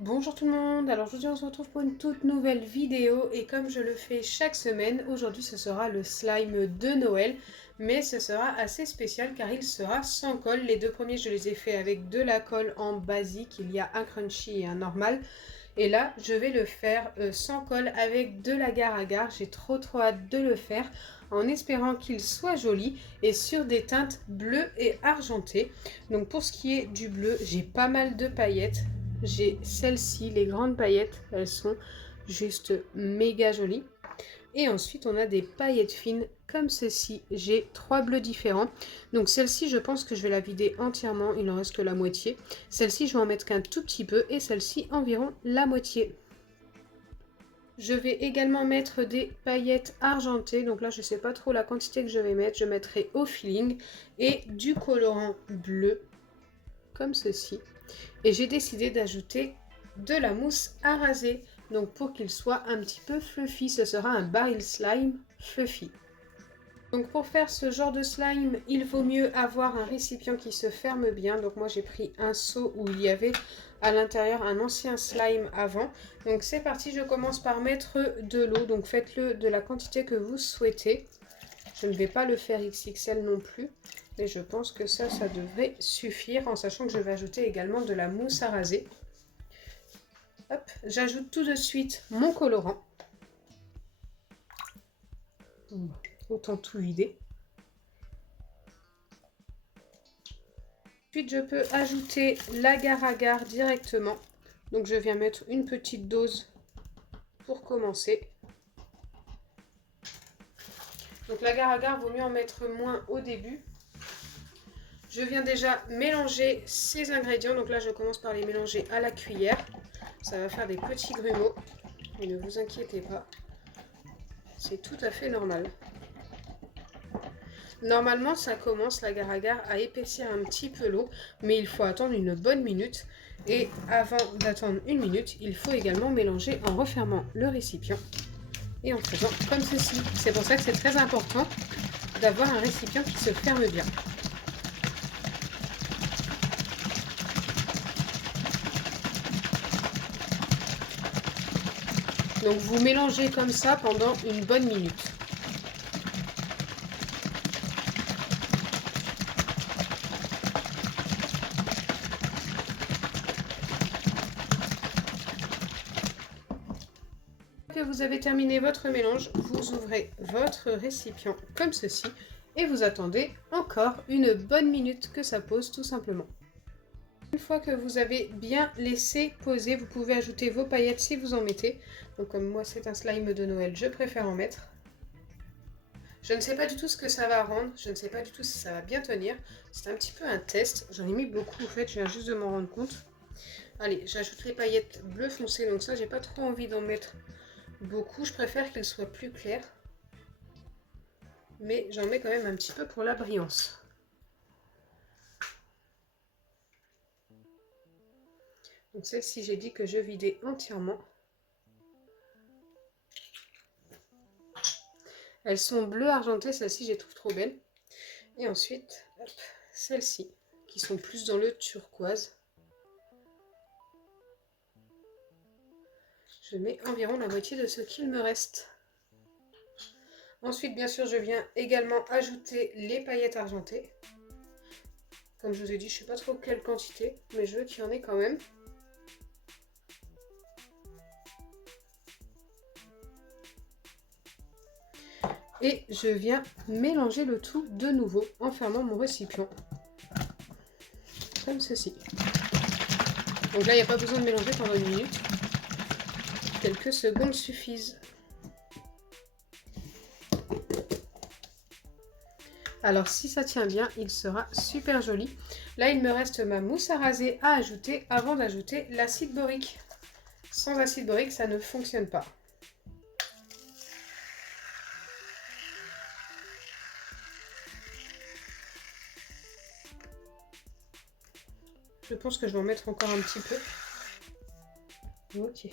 Bonjour tout le monde, alors aujourd'hui on se retrouve pour une toute nouvelle vidéo et comme je le fais chaque semaine, aujourd'hui ce sera le slime de Noël, mais ce sera assez spécial car il sera sans colle. Les deux premiers je les ai fait avec de la colle en basique, il y a un crunchy et un normal. Et là je vais le faire sans colle avec de l'agar-agar, j'ai trop hâte de le faire en espérant qu'il soit joli et sur des teintes bleues et argentées. Donc pour ce qui est du bleu, j'ai pas mal de paillettes. J'ai celle-ci, les grandes paillettes, elles sont juste méga jolies. Et ensuite, on a des paillettes fines comme ceci. J'ai 3 bleus différents. Donc celle-ci, je pense que je vais la vider entièrement. Il n'en reste que la moitié. Celle-ci, je vais en mettre qu'un tout petit peu. Et celle-ci, environ la moitié. Je vais également mettre des paillettes argentées. Donc là, je ne sais pas trop la quantité que je vais mettre. Je mettrai au feeling. Et du colorant bleu, comme ceci. Et j'ai décidé d'ajouter de la mousse à raser. Donc pour qu'il soit un petit peu fluffy, ce sera un baril slime fluffy. Donc pour faire ce genre de slime, il vaut mieux avoir un récipient qui se ferme bien. Donc moi j'ai pris un seau où il y avait à l'intérieur un ancien slime avant. Donc c'est parti, je commence par mettre de l'eau. Donc faites-le de la quantité que vous souhaitez. Je ne vais pas le faire XXL non plus. Mais je pense que ça devrait suffire, en sachant que je vais ajouter également de la mousse à raser. Hop, j'ajoute tout de suite mon colorant. Autant tout vider. Ensuite, je peux ajouter l'agar-agar directement. Donc je viens mettre une petite dose pour commencer. Donc l'agar-agar, vaut mieux en mettre moins au début. Je viens déjà mélanger ces ingrédients. Donc là, je commence par les mélanger à la cuillère. Ça va faire des petits grumeaux. Mais ne vous inquiétez pas. C'est tout à fait normal. Normalement, ça commence l'agar-agar à épaissir un petit peu l'eau. Mais il faut attendre une bonne minute. Et avant d'attendre une minute, il faut également mélanger en refermant le récipient. Et en faisant comme ceci. C'est pour ça que c'est très important d'avoir un récipient qui se ferme bien. Donc vous mélangez comme ça pendant une bonne minute. Une fois que vous avez terminé votre mélange, vous ouvrez votre récipient comme ceci et vous attendez encore une bonne minute que ça pose tout simplement. Une fois que vous avez bien laissé poser, vous pouvez ajouter vos paillettes si vous en mettez. Donc comme moi c'est un slime de Noël, je préfère en mettre. Je ne sais pas du tout ce que ça va rendre, je ne sais pas du tout si ça va bien tenir. C'est un petit peu un test, j'en ai mis beaucoup en fait, je viens juste de m'en rendre compte. Allez, j'ajoute les paillettes bleu foncé, donc ça j'ai pas trop envie d'en mettre beaucoup, je préfère qu'elles soient plus claires. Mais j'en mets quand même un petit peu pour la brillance. Donc celle-ci, j'ai dit que je vidais entièrement. Elles sont bleues argentées, celle-ci, je les trouve trop belles. Et ensuite, celles-ci, qui sont plus dans le turquoise. Je mets environ la moitié de ce qu'il me reste. Ensuite, bien sûr, je viens également ajouter les paillettes argentées. Comme je vous ai dit, je ne sais pas trop quelle quantité, mais je veux qu'il y en ait quand même. Et je viens mélanger le tout de nouveau en fermant mon récipient. Comme ceci. Donc là, il n'y a pas besoin de mélanger pendant une minute. Quelques secondes suffisent. Alors si ça tient bien, il sera super joli. Là, il me reste ma mousse à raser à ajouter avant d'ajouter l'acide borique. Sans acide borique, ça ne fonctionne pas. Je pense que je vais en mettre encore un petit peu. Ok.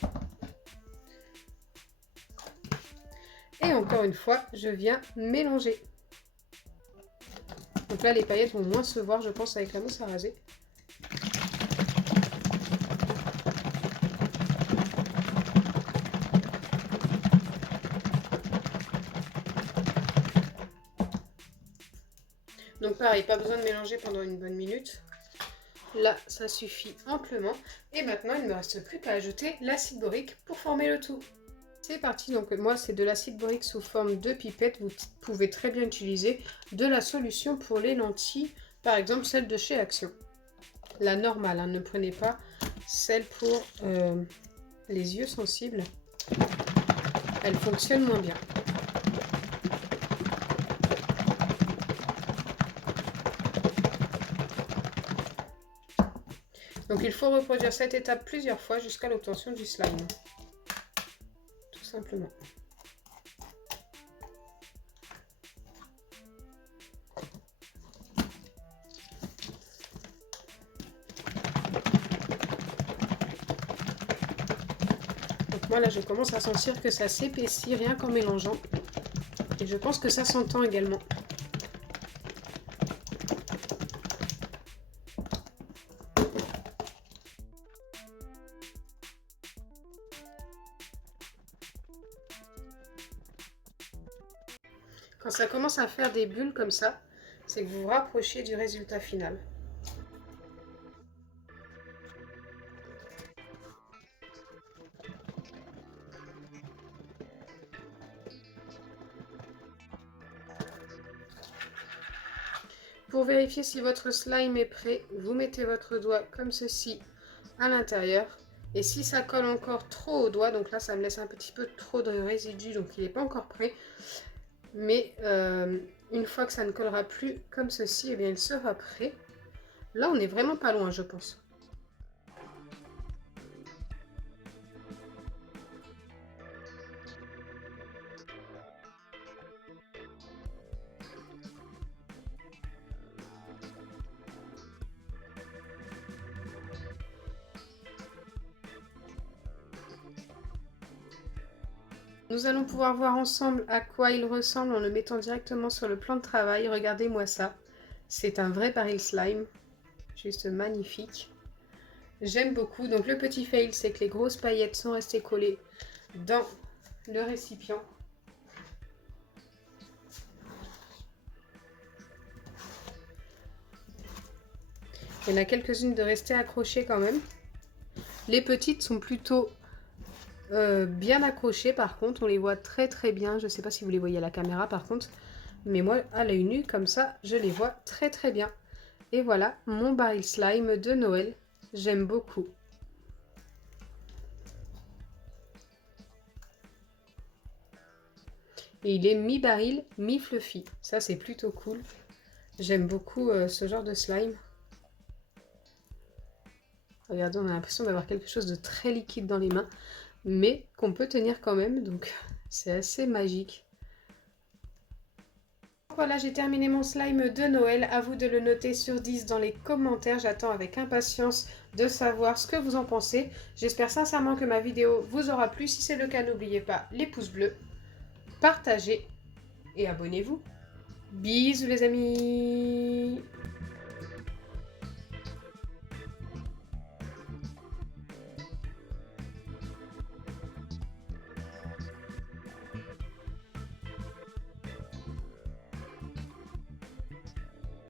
Et encore une fois, je viens mélanger. Donc là, les paillettes vont moins se voir, je pense, avec la mousse à raser. Donc pareil, pas besoin de mélanger pendant une bonne minute. Là, ça suffit amplement. Et maintenant, il ne me reste plus qu'à ajouter l'acide borique pour former le tout. C'est parti, donc moi c'est de l'acide borique sous forme de pipette. Vous pouvez très bien utiliser de la solution pour les lentilles, par exemple celle de chez Action. La normale, hein, ne prenez pas celle pour les yeux sensibles. Elle fonctionne moins bien. Donc il faut reproduire cette étape plusieurs fois jusqu'à l'obtention du slime. Tout simplement. Donc moi là je commence à sentir que ça s'épaissit rien qu'en mélangeant. Et je pense que ça s'entend également. Quand ça commence à faire des bulles comme ça, c'est que vous vous rapprochez du résultat final. Pour vérifier si votre slime est prêt, vous mettez votre doigt comme ceci à l'intérieur. Et si ça colle encore trop au doigt, donc là ça me laisse un petit peu trop de résidus, donc il n'est pas encore prêt. Mais une fois que ça ne collera plus comme ceci, eh bien il sera prêt. Là on est vraiment pas loin, je pense. Nous allons pouvoir voir ensemble à quoi il ressemble en le mettant directement sur le plan de travail. Regardez-moi ça. C'est un vrai baril slime. Juste magnifique. J'aime beaucoup. Donc le petit fail, c'est que les grosses paillettes sont restées collées dans le récipient. Il y en a quelques-unes de rester accrochées quand même. Les petites sont plutôt bien accrochées par contre. On les voit très très bien. Je ne sais pas si vous les voyez à la caméra par contre. Mais moi, à l'œil nu, comme ça, je les vois très très bien. Et voilà, mon baril slime de Noël. J'aime beaucoup. Et il est mi-baril, mi-fluffy. Ça, c'est plutôt cool. J'aime beaucoup ce genre de slime. Regardez, on a l'impression d'avoir quelque chose de très liquide dans les mains, mais qu'on peut tenir quand même, donc c'est assez magique. Voilà, j'ai terminé mon slime de Noël. À vous de le noter sur 10 dans les commentaires. J'attends avec impatience de savoir ce que vous en pensez. J'espère sincèrement que ma vidéo vous aura plu. Si c'est le cas, n'oubliez pas les pouces bleus, partagez et abonnez-vous. Bisous les amis!